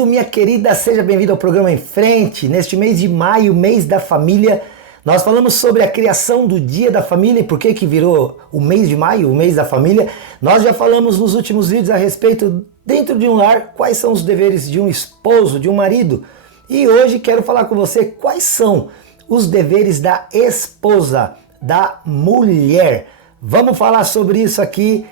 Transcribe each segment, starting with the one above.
querido, minha querida, seja bem-vindo ao programa Em Frente. Neste mês de maio, mês da família, nós falamos sobre a criação do Dia da Família e por que virou o mês de maio, o mês da família. Nós já falamos nos últimos vídeos a respeito, dentro de um lar, quais são os deveres de um esposo, de um marido. E hoje quero falar com você quais são os deveres da esposa, da mulher. Vamos falar sobre isso aqui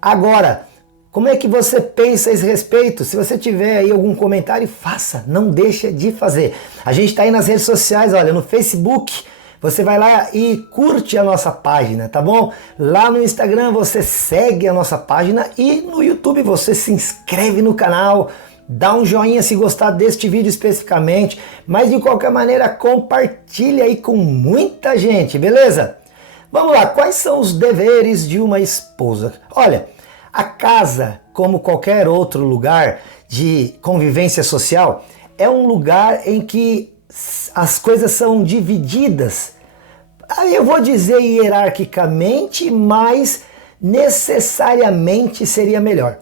agora. Como é que você pensa a esse respeito? Se você tiver aí algum comentário, faça, não deixa de fazer. A gente está aí nas redes sociais, olha, no Facebook, você vai lá e curte a nossa página, tá bom? Lá no Instagram você segue a nossa página e no YouTube você se inscreve no canal, dá um joinha se gostar deste vídeo especificamente, mas de qualquer maneira compartilha aí com muita gente, beleza? Vamos lá, quais são os deveres de uma esposa? Olha, a casa, como qualquer outro lugar de convivência social, é um lugar em que as coisas são divididas. Eu vou dizer hierarquicamente, mas necessariamente seria melhor.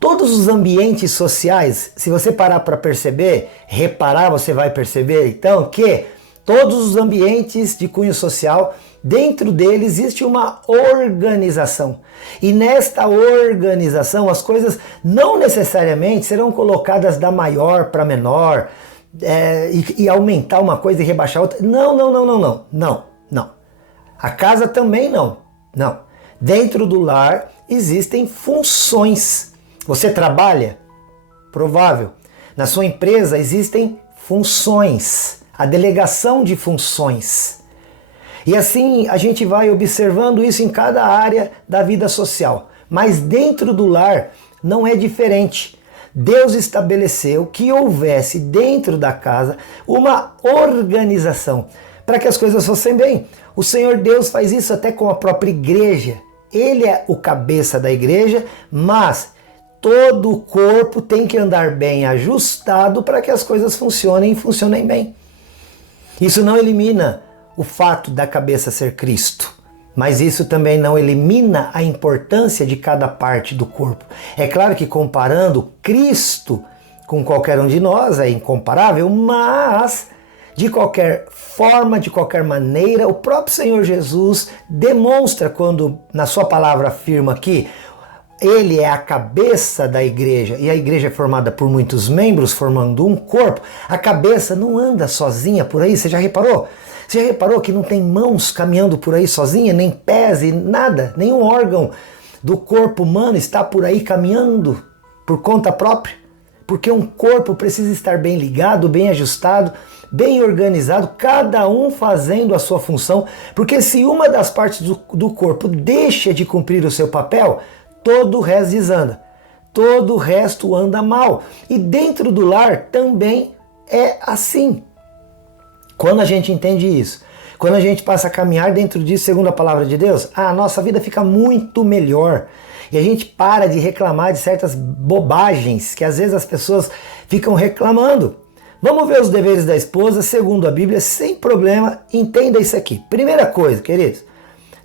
Todos os ambientes sociais, se você parar para perceber, reparar, você vai perceber então que todos os ambientes de cunho social, dentro dele existe uma organização. E nesta organização as coisas não necessariamente serão colocadas da maior para menor, e aumentar uma coisa e rebaixar outra. Não. A casa também não. Dentro do lar existem funções. Você trabalha? Provável. Na sua empresa existem funções. A delegação de funções. E assim a gente vai observando isso em cada área da vida social. Mas dentro do lar não é diferente. Deus estabeleceu que houvesse dentro da casa uma organização para que as coisas fossem bem. O Senhor Deus faz isso até com a própria igreja. Ele é o cabeça da igreja, mas todo o corpo tem que andar bem ajustado para que as coisas funcionem e funcionem bem. Isso não elimina o fato da cabeça ser Cristo, mas isso também não elimina a importância de cada parte do corpo. É claro que comparando Cristo com qualquer um de nós é incomparável, mas de qualquer forma, de qualquer maneira, o próprio Senhor Jesus demonstra quando na sua palavra afirma que Ele é a cabeça da igreja e a igreja é formada por muitos membros formando um corpo. A cabeça não anda sozinha por aí, você já reparou? Você já reparou que não tem mãos caminhando por aí sozinha, nem pés e nada? Nenhum órgão do corpo humano está por aí caminhando por conta própria? Porque um corpo precisa estar bem ligado, bem ajustado, bem organizado, cada um fazendo a sua função, porque se uma das partes do corpo deixa de cumprir o seu papel, todo o resto desanda, todo o resto anda mal. E dentro do lar também é assim. Quando a gente entende isso, quando a gente passa a caminhar dentro disso, segundo a palavra de Deus, a nossa vida fica muito melhor. E a gente para de reclamar de certas bobagens que às vezes as pessoas ficam reclamando. Vamos ver os deveres da esposa, segundo a Bíblia, sem problema. Entenda isso aqui. Primeira coisa, queridos,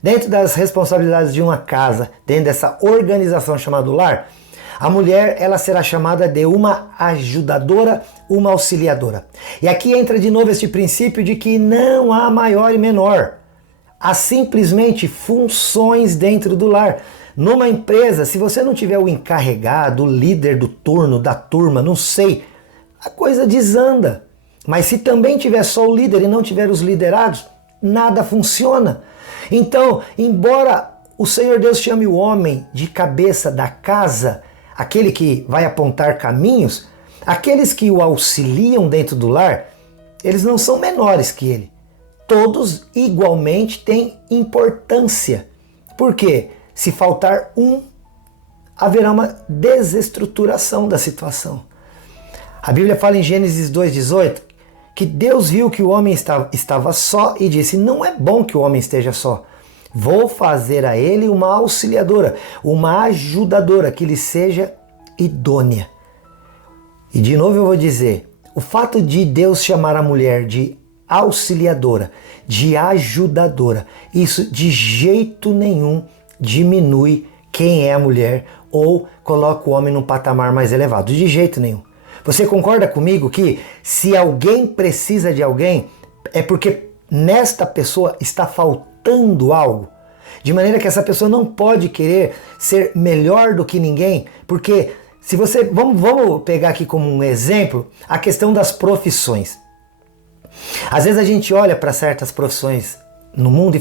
dentro das responsabilidades de uma casa, dentro dessa organização chamada lar, a mulher ela será chamada de uma ajudadora, uma auxiliadora. E aqui entra de novo este princípio de que não há maior e menor. Há simplesmente funções dentro do lar. Numa empresa, se você não tiver o encarregado, o líder do turno, da turma, não sei, a coisa desanda. Mas se também tiver só o líder e não tiver os liderados, nada funciona. Então, embora o Senhor Deus chame o homem de cabeça da casa, aquele que vai apontar caminhos, aqueles que o auxiliam dentro do lar, eles não são menores que ele. Todos igualmente têm importância. Por quê? Se faltar um, haverá uma desestruturação da situação. A Bíblia fala em Gênesis 2,18 que Deus viu que o homem estava só e disse, não é bom que o homem esteja só. Vou fazer a ele uma auxiliadora, uma ajudadora que lhe seja idônea. E de novo eu vou dizer, o fato de Deus chamar a mulher de auxiliadora, de ajudadora, isso de jeito nenhum diminui quem é a mulher ou coloca o homem num patamar mais elevado, de jeito nenhum. Você concorda comigo que se alguém precisa de alguém, é porque nesta pessoa está faltando algo? De maneira que essa pessoa não pode querer ser melhor do que ninguém, porque se você... Vamos pegar aqui como um exemplo a questão das profissões. Às vezes a gente olha para certas profissões no mundo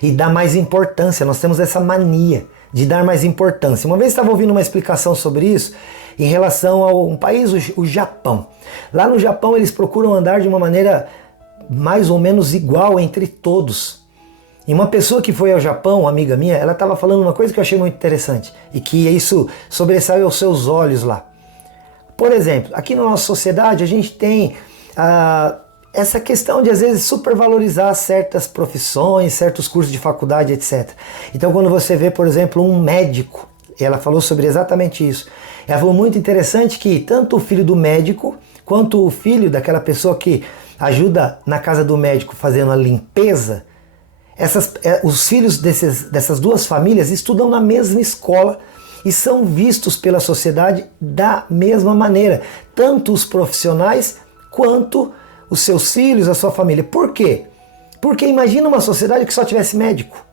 e dá mais importância. Nós temos essa mania de dar mais importância. Uma vez estava ouvindo uma explicação sobre isso em relação a um país, o Japão. Lá no Japão eles procuram andar de uma maneira mais ou menos igual entre todos. E uma pessoa que foi ao Japão, uma amiga minha, ela estava falando uma coisa que eu achei muito interessante e que isso sobressaiu aos seus olhos lá. Por exemplo, aqui na nossa sociedade a gente tem essa questão de às vezes supervalorizar certas profissões, certos cursos de faculdade, etc. Então quando você vê, por exemplo, um médico, ela falou sobre exatamente isso. Ela falou muito interessante que tanto o filho do médico quanto o filho daquela pessoa que ajuda na casa do médico fazendo a limpeza, os filhos dessas duas famílias estudam na mesma escola e são vistos pela sociedade da mesma maneira, tanto os profissionais quanto os seus filhos, a sua família. Por quê? Porque imagina uma sociedade que só tivesse médico.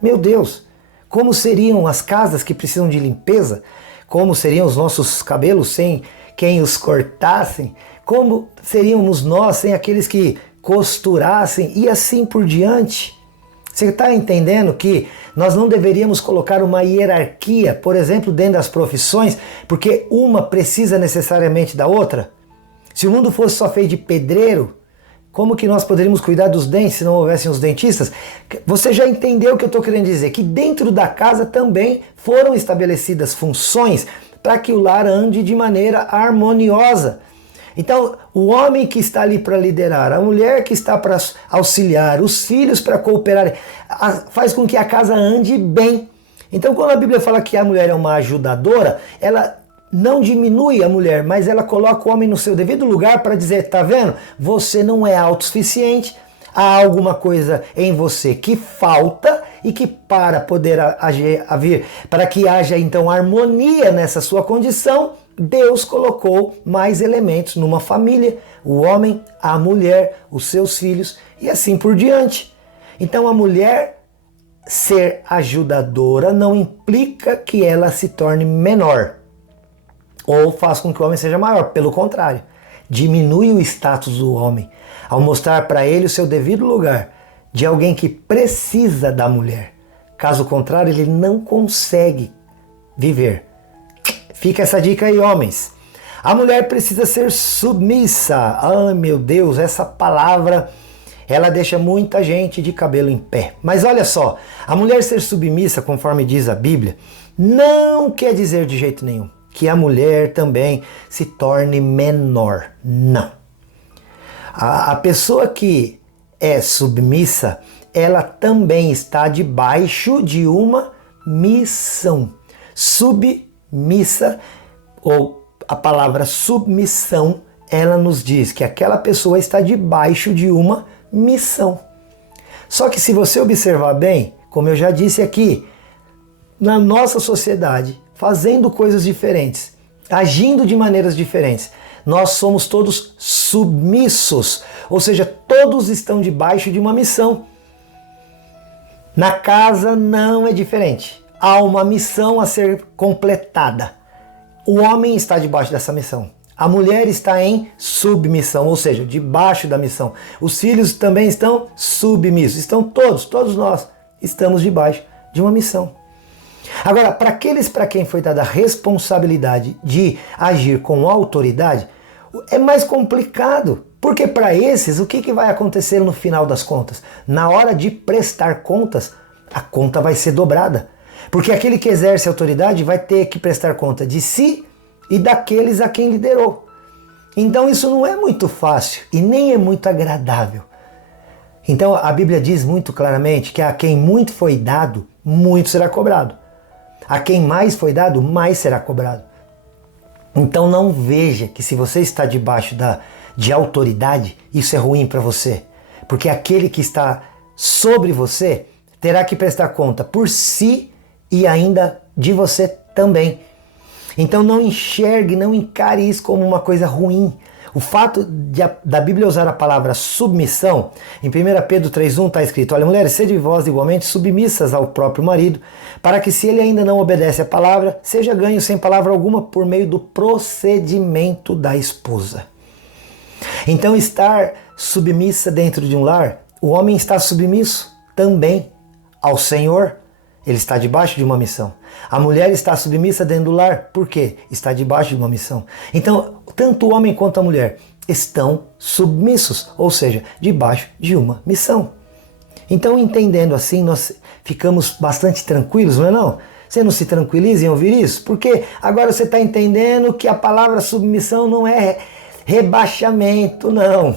Meu Deus, como seriam as casas que precisam de limpeza? Como seriam os nossos cabelos sem quem os cortassem? Como seríamos nós sem aqueles que costurassem? E assim por diante. Você está entendendo que nós não deveríamos colocar uma hierarquia, por exemplo, dentro das profissões, porque uma precisa necessariamente da outra? Se o mundo fosse só feito de pedreiro, como que nós poderíamos cuidar dos dentes se não houvessem os dentistas? Você já entendeu o que eu estou querendo dizer? Que dentro da casa também foram estabelecidas funções para que o lar ande de maneira harmoniosa. Então, o homem que está ali para liderar, a mulher que está para auxiliar, os filhos para cooperar, faz com que a casa ande bem. Então, quando a Bíblia fala que a mulher é uma ajudadora, ela não diminui a mulher, mas ela coloca o homem no seu devido lugar para dizer, tá vendo? Você não é autossuficiente, há alguma coisa em você que falta e que para poder para que haja então harmonia nessa sua condição, Deus colocou mais elementos numa família, o homem, a mulher, os seus filhos e assim por diante. Então a mulher ser ajudadora não implica que ela se torne menor ou faz com que o homem seja maior, pelo contrário, diminui o status do homem ao mostrar para ele o seu devido lugar de alguém que precisa da mulher. Caso contrário, ele não consegue viver. Fica essa dica aí, homens. A mulher precisa ser submissa. Ai, meu Deus, essa palavra, ela deixa muita gente de cabelo em pé. Mas olha só, a mulher ser submissa, conforme diz a Bíblia, não quer dizer de jeito nenhum que a mulher também se torne menor. Não. A pessoa que é submissa, ela também está debaixo de uma missão. Submissa, ou a palavra submissão, ela nos diz que aquela pessoa está debaixo de uma missão. Só que se você observar bem, como eu já disse aqui, na nossa sociedade, fazendo coisas diferentes, agindo de maneiras diferentes, nós somos todos submissos, ou seja, todos estão debaixo de uma missão. Na casa não é diferente. Há uma missão a ser completada. O homem está debaixo dessa missão. A mulher está em submissão, ou seja, debaixo da missão. Os filhos também estão submissos. Estão todos nós estamos debaixo de uma missão. Agora, para aqueles para quem foi dada a responsabilidade de agir com autoridade, é mais complicado. Porque para esses, o que vai acontecer no final das contas? Na hora de prestar contas, a conta vai ser dobrada. Porque aquele que exerce autoridade vai ter que prestar conta de si e daqueles a quem liderou. Então isso não é muito fácil e nem é muito agradável. Então a Bíblia diz muito claramente que a quem muito foi dado, muito será cobrado. A quem mais foi dado, mais será cobrado. Então não veja que se você está debaixo de autoridade, isso é ruim para você. Porque aquele que está sobre você terá que prestar conta por si e ainda de você também. Então não enxergue, não encare isso como uma coisa ruim. O fato da Bíblia usar a palavra submissão, em 1 Pedro 3,1 está escrito: olha, mulheres, sede vós igualmente submissas ao próprio marido, para que, se ele ainda não obedece à palavra, seja ganho sem palavra alguma por meio do procedimento da esposa. Então, estar submissa dentro de um lar, o homem está submisso também ao Senhor, ele está debaixo de uma missão. A mulher está submissa dentro do lar, por quê? Está debaixo de uma missão. Então, tanto o homem quanto a mulher estão submissos, ou seja, debaixo de uma missão. Então, entendendo assim, nós ficamos bastante tranquilos, não é não? Você não se tranquiliza em ouvir isso? Porque agora você está entendendo que a palavra submissão não é rebaixamento, não.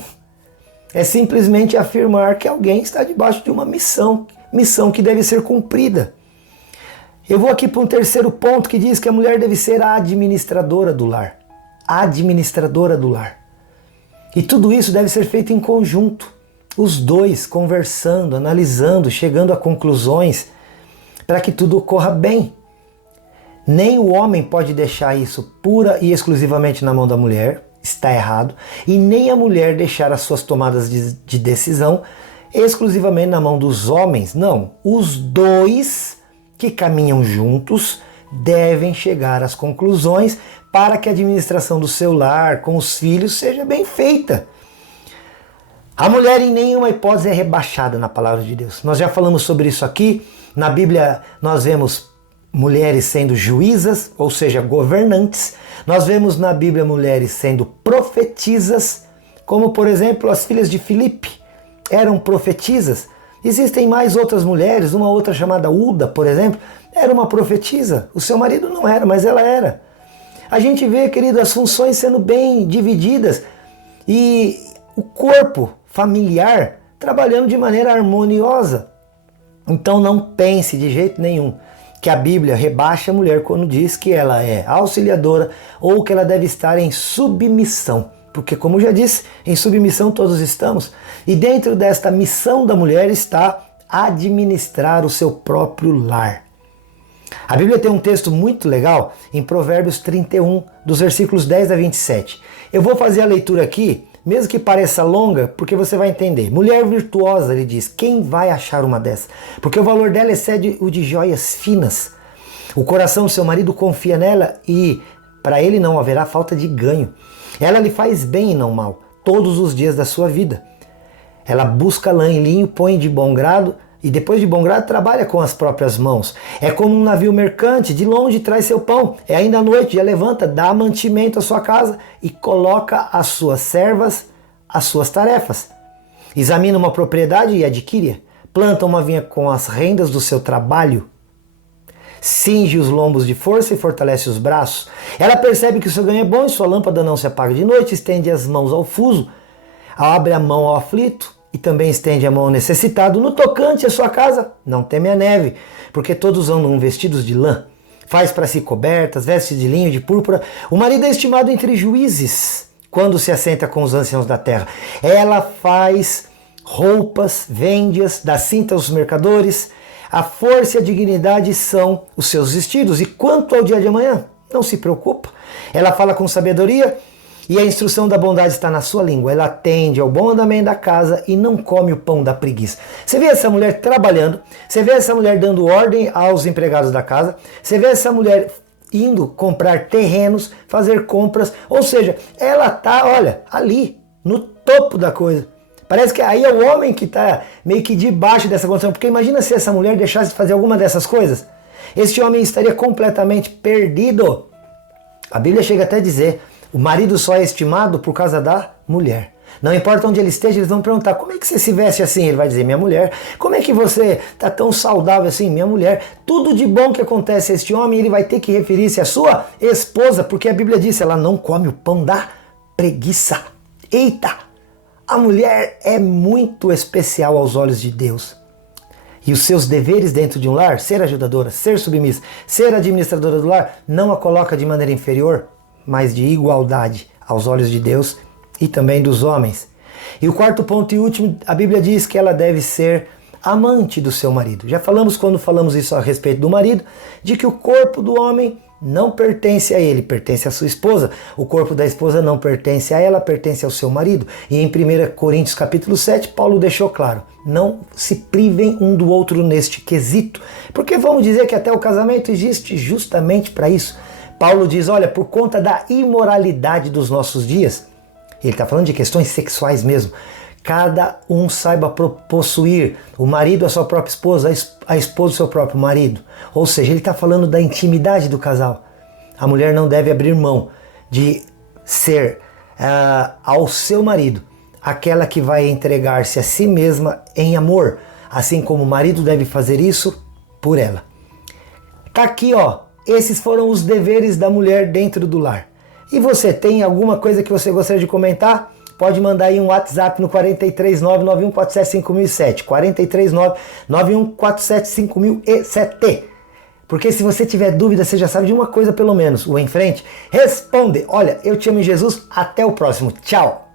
É simplesmente afirmar que alguém está debaixo de uma missão que deve ser cumprida. Eu vou aqui para um terceiro ponto que diz que a mulher deve ser a administradora do lar. A administradora do lar. E tudo isso deve ser feito em conjunto. Os dois conversando, analisando, chegando a conclusões para que tudo ocorra bem. Nem o homem pode deixar isso pura e exclusivamente na mão da mulher, está errado, e nem a mulher deixar as suas tomadas de decisão exclusivamente na mão dos homens. Não, os dois que caminham juntos devem chegar às conclusões para que a administração do seu lar com os filhos seja bem feita. A mulher em nenhuma hipótese é rebaixada na palavra de Deus. Nós já falamos sobre isso aqui. Na Bíblia nós vemos mulheres sendo juízas, ou seja, governantes. Nós vemos na Bíblia mulheres sendo profetisas, como por exemplo as filhas de Filipe eram profetisas. Existem mais outras mulheres, uma outra chamada Uda, por exemplo, era uma profetisa. O seu marido não era, mas ela era. A gente vê, querido, as funções sendo bem divididas e o corpo familiar trabalhando de maneira harmoniosa. Então não pense de jeito nenhum que a Bíblia rebaixa a mulher quando diz que ela é auxiliadora ou que ela deve estar em submissão. Porque, como já disse, em submissão todos estamos. E dentro desta missão da mulher está administrar o seu próprio lar. A Bíblia tem um texto muito legal em Provérbios 31, dos versículos 10 a 27. Eu vou fazer a leitura aqui, mesmo que pareça longa, porque você vai entender. Mulher virtuosa, ele diz, quem vai achar uma dessa? Porque o valor dela excede o de joias finas. O coração do seu marido confia nela e para ele não haverá falta de ganho. Ela lhe faz bem e não mal, todos os dias da sua vida. Ela busca lã e linho, põe de bom grado e depois de bom grado trabalha com as próprias mãos. É como um navio mercante, de longe traz seu pão. É ainda à noite, já levanta, dá mantimento à sua casa e coloca as suas servas às suas tarefas. Examina uma propriedade e adquire-a. Planta uma vinha com as rendas do seu trabalho. Cinge os lombos de força e fortalece os braços. Ela percebe que o seu ganho é bom e sua lâmpada não se apaga de noite, estende as mãos ao fuso, abre a mão ao aflito e também estende a mão ao necessitado. No tocante à sua casa, não teme a neve, porque todos andam vestidos de lã. Faz para si cobertas, vestes de linho, de púrpura. O marido é estimado entre juízes, quando se assenta com os anciãos da terra. Ela faz roupas, vende-as, dá cinta aos mercadores. A força e a dignidade são os seus vestidos. E quanto ao dia de amanhã, não se preocupa. Ela fala com sabedoria e a instrução da bondade está na sua língua. Ela atende ao bom andamento da casa e não come o pão da preguiça. Você vê essa mulher trabalhando, você vê essa mulher dando ordem aos empregados da casa, você vê essa mulher indo comprar terrenos, fazer compras, ou seja, ela está, olha, ali, no topo da coisa. Parece que aí é o homem que está meio que debaixo dessa condição, porque imagina se essa mulher deixasse de fazer alguma dessas coisas. Este homem estaria completamente perdido. A Bíblia chega até a dizer, o marido só é estimado por causa da mulher. Não importa onde ele esteja, eles vão perguntar, como é que você se veste assim? Ele vai dizer, minha mulher. Como é que você está tão saudável assim? Minha mulher. Tudo de bom que acontece a este homem, ele vai ter que referir-se à sua esposa, porque a Bíblia diz, ela não come o pão da preguiça. Eita! A mulher é muito especial aos olhos de Deus. E os seus deveres dentro de um lar, ser ajudadora, ser submissa, ser administradora do lar, não a coloca de maneira inferior, mas de igualdade aos olhos de Deus e também dos homens. E o quarto ponto e último, a Bíblia diz que ela deve ser amante do seu marido. Já falamos, quando falamos isso a respeito do marido, de que o corpo do homem não pertence a ele, pertence à sua esposa. O corpo da esposa não pertence a ela, pertence ao seu marido. E em 1 Coríntios capítulo 7, Paulo deixou claro, não se privem um do outro neste quesito. Porque vamos dizer que até o casamento existe justamente para isso. Paulo diz, olha, por conta da imoralidade dos nossos dias, ele está falando de questões sexuais mesmo, cada um saiba possuir, o marido a sua própria esposa, a esposa o seu próprio marido. Ou seja, ele está falando da intimidade do casal. A mulher não deve abrir mão de ser ao seu marido aquela que vai entregar-se a si mesma em amor, assim como o marido deve fazer isso por ela. Tá aqui, ó, esses foram os deveres da mulher dentro do lar. E você tem alguma coisa que você gostaria de comentar? Pode mandar aí um WhatsApp no 439-9147-5007, 439-9147-5007. Porque se você tiver dúvida, você já sabe de uma coisa pelo menos, o Em Frente responde. Olha, eu te amo em Jesus, até o próximo, tchau!